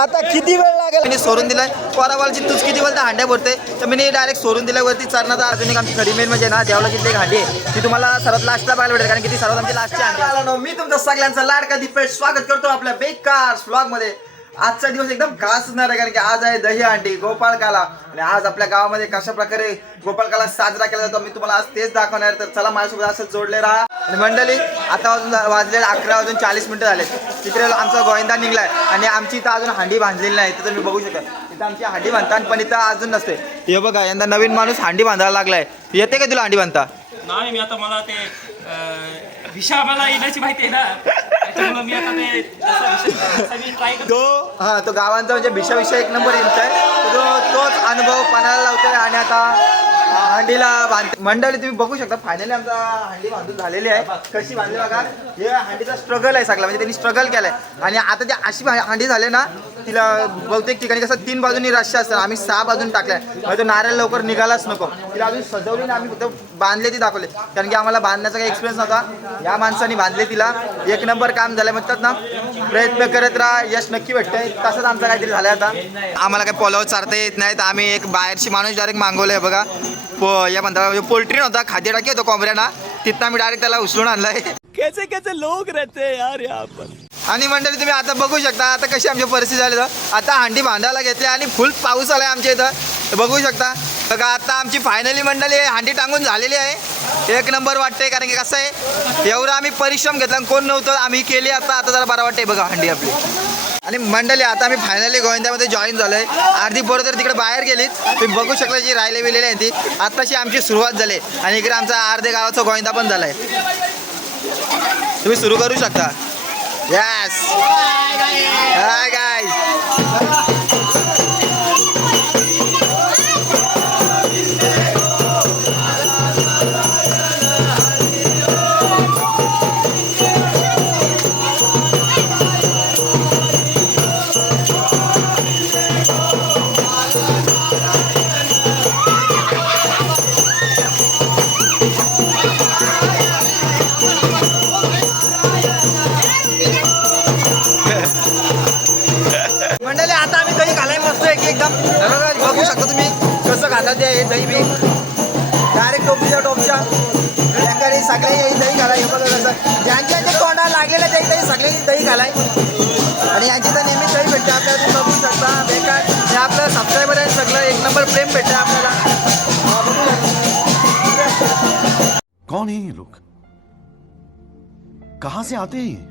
आता किती वेळ लागेल. मी सोडून दिलाय पोरावालची तूच किती वेळ हांड्या भरते तर मी डायरेक्ट सोडून दिल्यावरती चरणाचा अजून एक आमची खरी मेन म्हणजे ना देवाला जिथली हांडी आहे ती तुम्हाला सर्वात लास्टला पाहायला भेटेल कारण की ती सर्वात आमची लास्टची हांडी. मी तुमचं सगळ्यांचा लाडका दीपेश स्वागत करतो आपल्या बेकार व्लॉग मध्ये. आजचा दिवस एकदम खास असणार आहे कारण की आज आहे दही अंडी गोपाळकाला आणि आज आपल्या गावामध्ये कशा प्रकारे गोपाळकाला साजरा केला जातो मी तुम्हाला आज तेच दाखवणार. तर चला माझ्यासोबत असं जोडले राहा. आणि मंडळी आता वाजले 11:40 झाले. तिकडे आमचा गोविंदा निघलाय आणि आमची इथं अजून हांडी बांधलेली नाही. तर तुम्ही बघू शकता इथं आमची हांडी बांधतात पण इथं अजून नसते. हे बघा यंदा नवीन माणूस हांडी बांधायला लागलाय. येते का तुला हांडी बांधता? नाही मी आता मला ते हिशाबाला येण्याची माहिती आहे ना त्याच्यामुळे मी आता ते ट्राय करतो. तो गावांचा म्हणजे भिषाविषय एक नंबर येतोय तोच अनुभव पणाला लावतोय आणि आता हांडीला बांधते. मंडळी तुम्ही बघू शकता फायनली आमचा हांडी बांधून झालेली आहे. कशी बांधली बघा. हे हांडीचा स्ट्रगल आहे सगळा म्हणजे त्यांनी स्ट्रगल केलाय आणि आता ते अशी हांडी झाली ना तिला बहुतेक ठिकाणी कसं 3 बाजूनी रश्या असतात आम्ही 6 बाजून टाकलाय म्हणजे तो नारळ लवकर निघालाच नको. तिला अजून सजवली ना आम्ही फक्त बांधले ती दाखवले कारण की आम्हाला बांधण्याचा काही एक्सपिरियन्स नव्हता. या माणसाने बांधले तिला एक नंबर काम झालं म्हणतात ना प्रयत्न करत राहा यश नक्की भेटतंय. तसंच आमचं काहीतरी झालं आता. आम्हाला काही पोलाव चारता येत नाही तर आम्ही एक बाहेरची माणूस डायरेक्ट मागवलंय बघा. या म्हणता पोल्ट्री नव्हता खाद्य टाकी होतो कोंबड्यांना तिथं आम्ही डायरेक्ट त्याला उचलून आणलाय. कैसे कैसे लोक रहते यार यहाँ पर. आणि मंडळी तुम्ही आता बघू शकता आता कशी आमची परिस्थिती झाली तर आता हांडी बांधायला घेतली आणि फुल पाऊस आलाय आमच्या इथं बघू शकता. बघा आता आमची फायनली मंडळी हांडी टांगून झालेली आहे. एक नंबर वाटते कारण की कसं आहे एवढं आम्ही परिश्रम घेतला कोण नव्हतं आम्ही केली आता जरा बरं वाटते बघा हांडी आपली. आणि मंडळी आता आम्ही फायनली गोविंद्यामध्ये जॉईन झालोय. अर्धी बरोबर तिकडे बाहेर गेलीच तुम्ही बघू शकता जी राहिले बिलेली आहे ती आत्ताशी आमची सुरुवात झाली आणि इकडे आमचा अर्धे गावाचा गोविंदा पण झालाय. तुम्ही सुरू करू शकता. Yes hi guys. मंडळी आता आम्ही दही घालाय मस्त आहे की एकदम बघू शकता तुम्ही कसं घालत आहे दही बी डायरेक्ट टोपच्या त्यांकडे सगळे दही घालाय बघा कसं ज्यांच्या जे तोंडाला लागलेलं ते तरी सगळे दही घालाय आणि यांची तर नेहमी दही भेटते आपल्याला तुम्ही बघू शकता. बेकार हे आपलं सबस्क्रायबर आहे सगळं एक नंबर प्रेम भेटते आपल्याला. कौन है ये लोग कहां से आते हैं?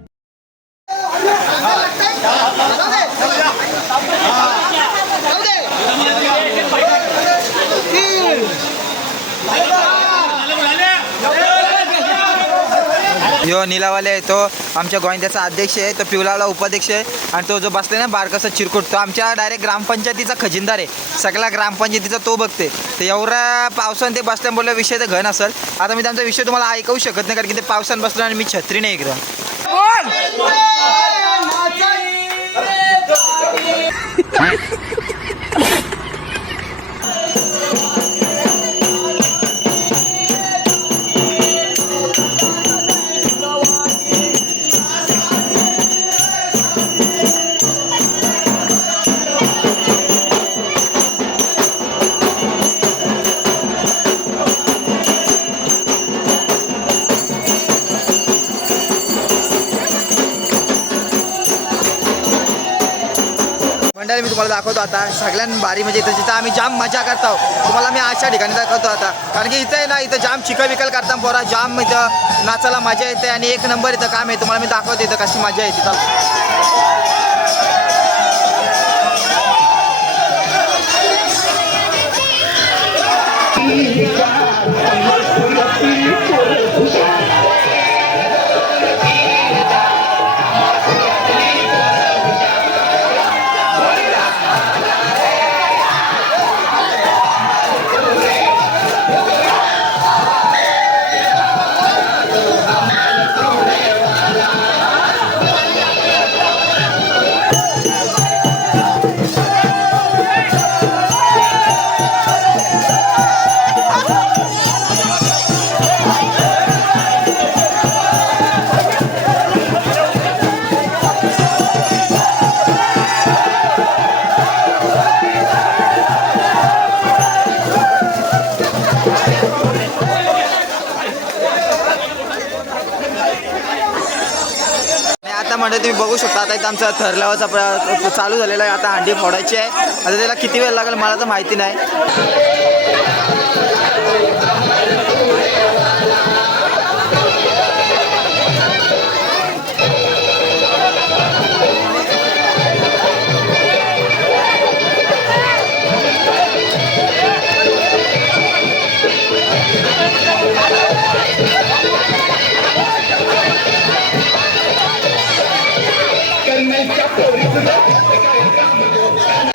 यो निलावाले आहे तो आमच्या गोविंद्याचा अध्यक्ष आहे तो पिवलाला उपाध्यक्ष आहे आणि तो जो बसले ना बारकासा चिरकुट तो आमच्या डायरेक्ट ग्रामपंचायतीचा खजिनदार आहे. सगळ्या ग्रामपंचायतीचा तो बघते तर एवढ्या पावसानं ते बसल्याने बोलल्या विषय तर घन असेल. आता मी त्यांचा विषय तुम्हाला ऐकवू शकत नाही कारण की ते पावसानं बसलं आणि मी छत्री नाही एकदम. मी तुम्हाला दाखवतो आता सगळ्यां बारी म्हणजे इथं जिथं आम्ही जाम मजा करतो तुम्हाला मी अशा ठिकाणी दाखवतो आता कारण की इथं आहे ना इथं जाम चिकल विकल करता पोरा जाम इथं नाचायला मजा येते आणि एक नंबर इथं काम आहे तुम्हाला मी दाखवतो इथं कशी मजा येते तिथं. आता म्हणजे तुम्ही बघू शकता, आता इथं आमचा थरलावाचा चालू झालेला आहे. आता हंडी फोडायची आहे. आता त्याला किती वेळ लागेल मला तर माहिती नाही.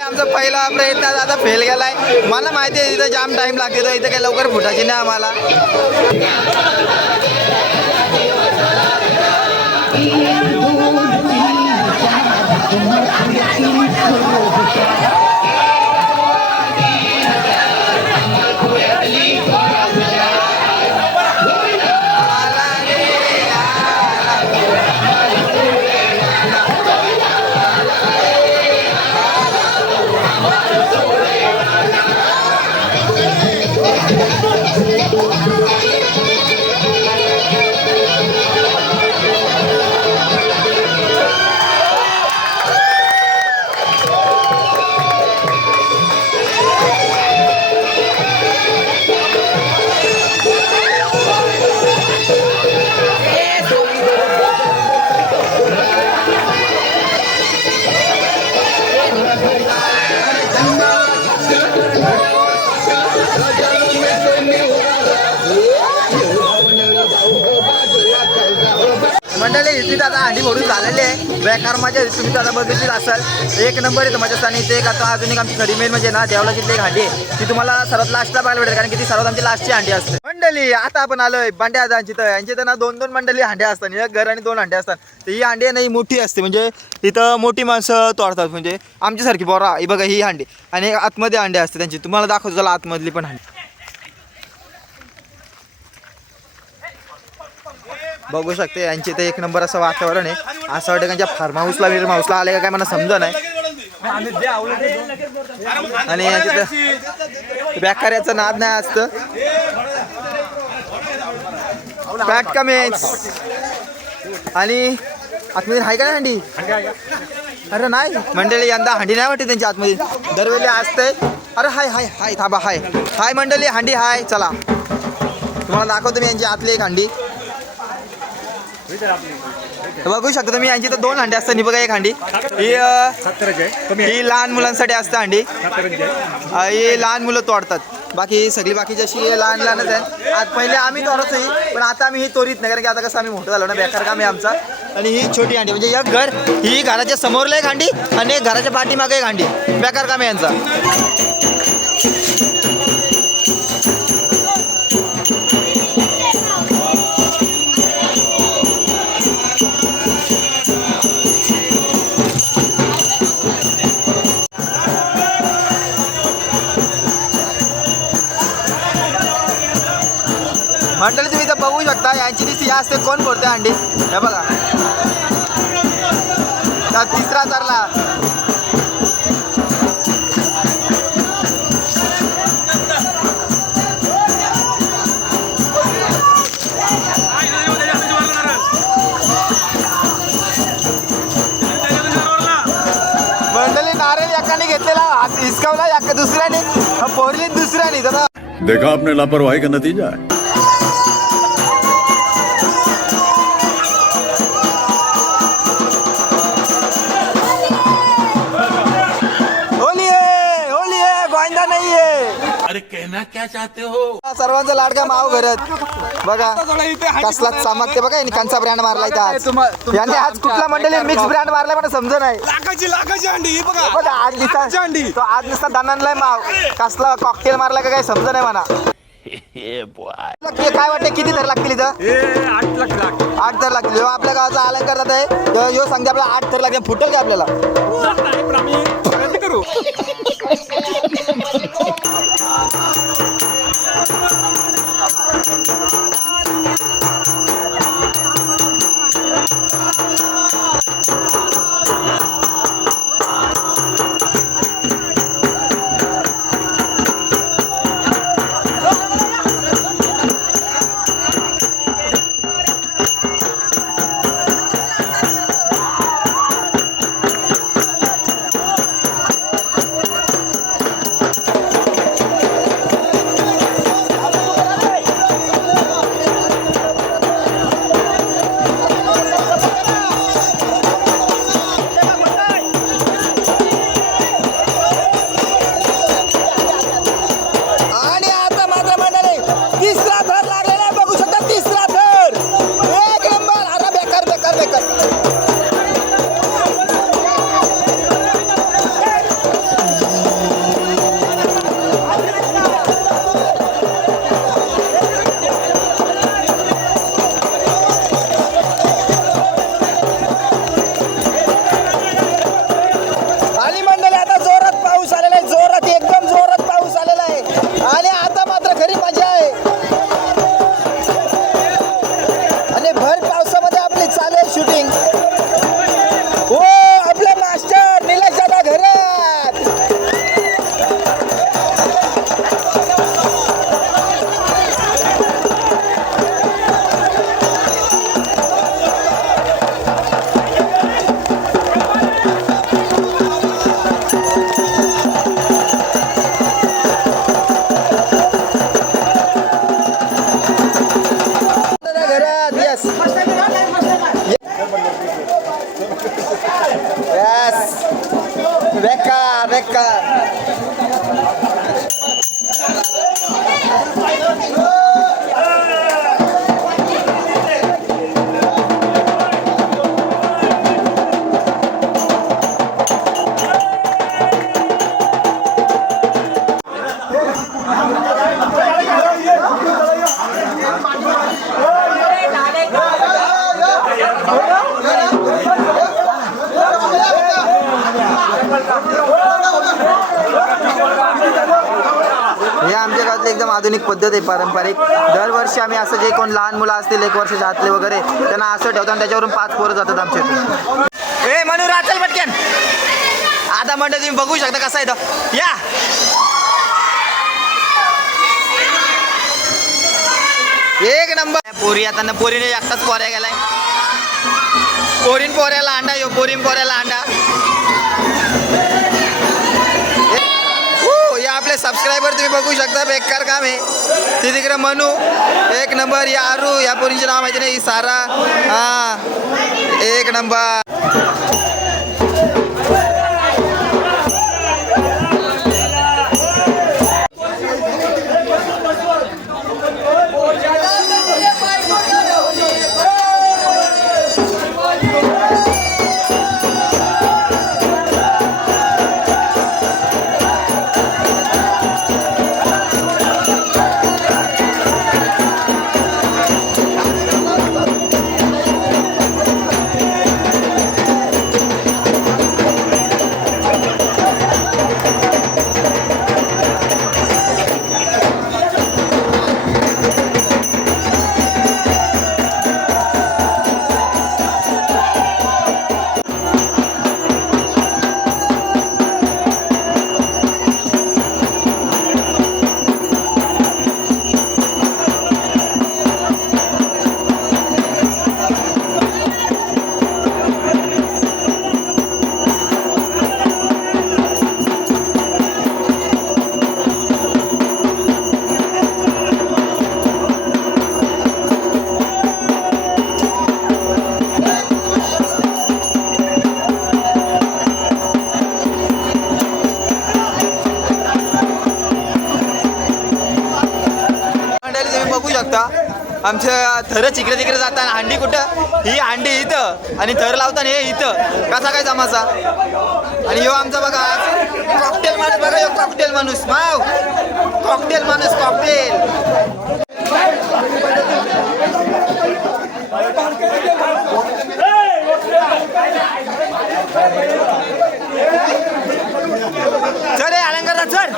आमचा पहिला प्रयत्न आता फेल गेलाय. मला माहिती आहे इथं जाम टाइम लागतो, इथं काही लवकर फुटायची नाही आम्हाला. मंडळी इथली आता हंडी फोडून झालेली आहे. बेकार मजा तुम्ही आता बघितली असेल. एक नंबर आहे माझ्या आणि ते एक आता अजून एक आमची खरी मेन म्हणजे ना देवळाची एक हंडी आहे, ती तुम्हाला सर्वात लास्टला पाहायला भेटेल, कारण की ती सर्वात आमची लास्टची हंडी असते. मंडळी आता आपण आलोय बांड्या यांची तर ना 2-2 मंडळी हंड्या असतात, एक घर आणि 2 हंड्या असतात. तर ही हंडी नाही मोठी असते, म्हणजे इथं मोठी माणसं तोडतात, म्हणजे आमच्यासारखी बोरा. ही बघा ही हंडी आणि आतमध्ये हंडी असते त्यांची. तुम्हाला दाखवतो चला आतमधली पण हंडी बघू शकते. यांची तर एक नंबर असं वातावरण आहे. असं वाटतं त्यांच्या फार्म हाऊसला आले का काय मला समजा नाही. आणि यांच्या बॅकाऱ्याचं नाद नाही असतं. पॅट कमेंट्स आणि आतमध्ये आहे का हंडी? अरे नाही मंडळी, यंदा हंडी नाही वाटते त्यांच्या आतमध्ये, दरवेळी असते. अरे हाय हाय हाय थांबा, हाय हाय मंडळी, हंडी हाय. चला तुम्हाला दाखवतो मी यांची आतली एक हंडी. बघू शकता तुम्ही, यांची तर 2 हंडी असतात. बघा एक हंडी ही लहान मुलांसाठी असते हंडी, ही लहान मुलं तोडतात. बाकी सगळी बाकीची अशी लहानच आहेत. आज पहिले आम्ही तोडत नाही, पण आता आम्ही ही तोडीत नाही, कारण की आता कसं आम्ही मोठं झालो ना, बेकार काम आहे आमचा. आणि ही छोटी हंडी म्हणजे एक घर, ही घराच्या समोरला एक हंडी आणि घराच्या पाठीमागे एक हंडी, बेकार काम आहे यांचा. मंडळी तुम्ही इथं बघू शकता, यांची दिसती असते कोण फोडते अंडी. हे बघा तिसरा तरला मंडळी. नारळ एकाने घेतलेला हिसकावला, एका दुसऱ्याने पोरली दुसऱ्याने. देखा आपने लापरवाही का नतीजा है. अरे कहना क्या चाहते हो? सर्वांचा लाडका माव घरात बघा कसला चमकते बघा. यांनी कंचा ब्रँड मारलाय आज. यांनी आज कुठला मंडळी मिक्स ब्रँड मारलाय पण समज नाही. लाखाची अंडी बघा. बघा आज दिसता तो आज दिसता दानांलाय माव, कसला कॉकटेल मारलाय का काय समज नाही म्हणा. काय वाटतं किती दर लागतील इथं? 8 लाख. 8 दर लागतील. आपल्या गावाचा अलंकार जात आहे, यो सांगते आपल्याला 8 दर लागते. फुटेल का आपल्याला? करू बेकार बेकार. हे आमच्या गावातली एकदम आधुनिक पद्धत आहे, पारंपरिक. दरवर्षी आम्ही असं जे कोण लहान मुलं असतील 1 वर्षाच्या आतले वगैरे त्यांना असं ठेवतो आणि त्याच्यावरून 5 पोरं जातात आमच्या इथे. ए मनू राचल पटकन. आता म्हणलं तुम्ही बघू शकता कसं आहे तो. या एक नंबर. पोरी आता पोरीने एकटाच पोऱ्या गेलाय. पोऱ्याला अंडा येऊ. पोऱ्याला अंडा. या आपले सबस्क्रायबर तुम्ही बघू शकता. बेकार काम आहे. ती तिकडे मनू एक नंबर. या आरू, या पोरींचे नाव माहिती नाही. सारा हा एक नंबर. बघू शकता आमच्या थरच इकडे तिकडे जाताना. हांडी कुठं? ही हांडी इथं आणि थर लावताना हे इथं. कसा काय जमाचा? आणि ह्यो आमचा बघा कॉकटेल माणूस. बघा ह्यो कॉकटेल माणूस. माव कॉकटेल माणूस. कॉकटेल चल रे अलंकार चल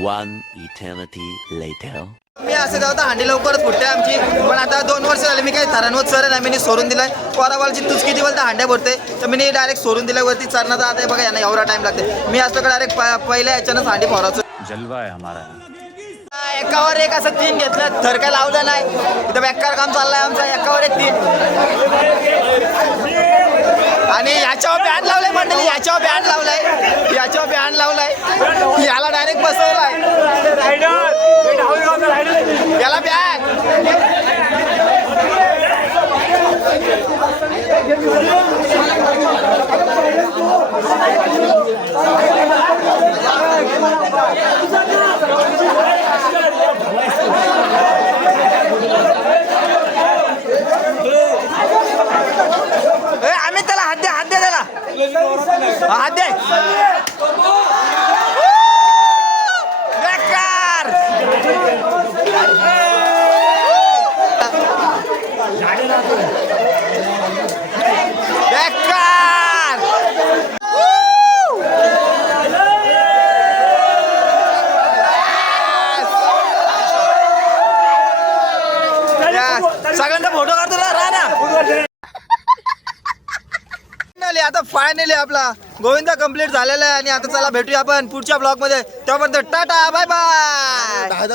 One eternity later. मी असं तेव्हा हांडी लवकरच फुटते आमची. पण आता 2 वर्ष झाले मी काही थरांवर सर नाही. मी सोडून दिलाय. पोरावालची तुझकी दिवल तर हांड्या भरते तर मी डायरेक्ट सोडून दिल्यावरती चरणाचा आता बघा यांना एवढा टाइम लागते. मी असं डायरेक्ट पहिल्या याच्यानंच हांडी फोरायचो. जलवा है हमारा. एकावर एक असं 3 घेतलं. थर काय लावलं नाही. इथं बेकार काम चाललंय आमचं. एकावर एक 3 आणि याच्यावर बॅन लावलंय मंडळी. याच्यावर बॅन लावलाय. याला डायरेक्ट बसवलाय. याला बॅन. आम्ही त्याला हात दे त्याला हात दे. बेकार. सगळ्यांचा फोटो काढतो ना. राहा आता फायनली आपला गोविंदा कंप्लीट झालेला आहे. आणि आता चला भेटूया आपण पुढच्या ब्लॉग मध्ये. तेव्हापर्यंत टाटा बाय बाय.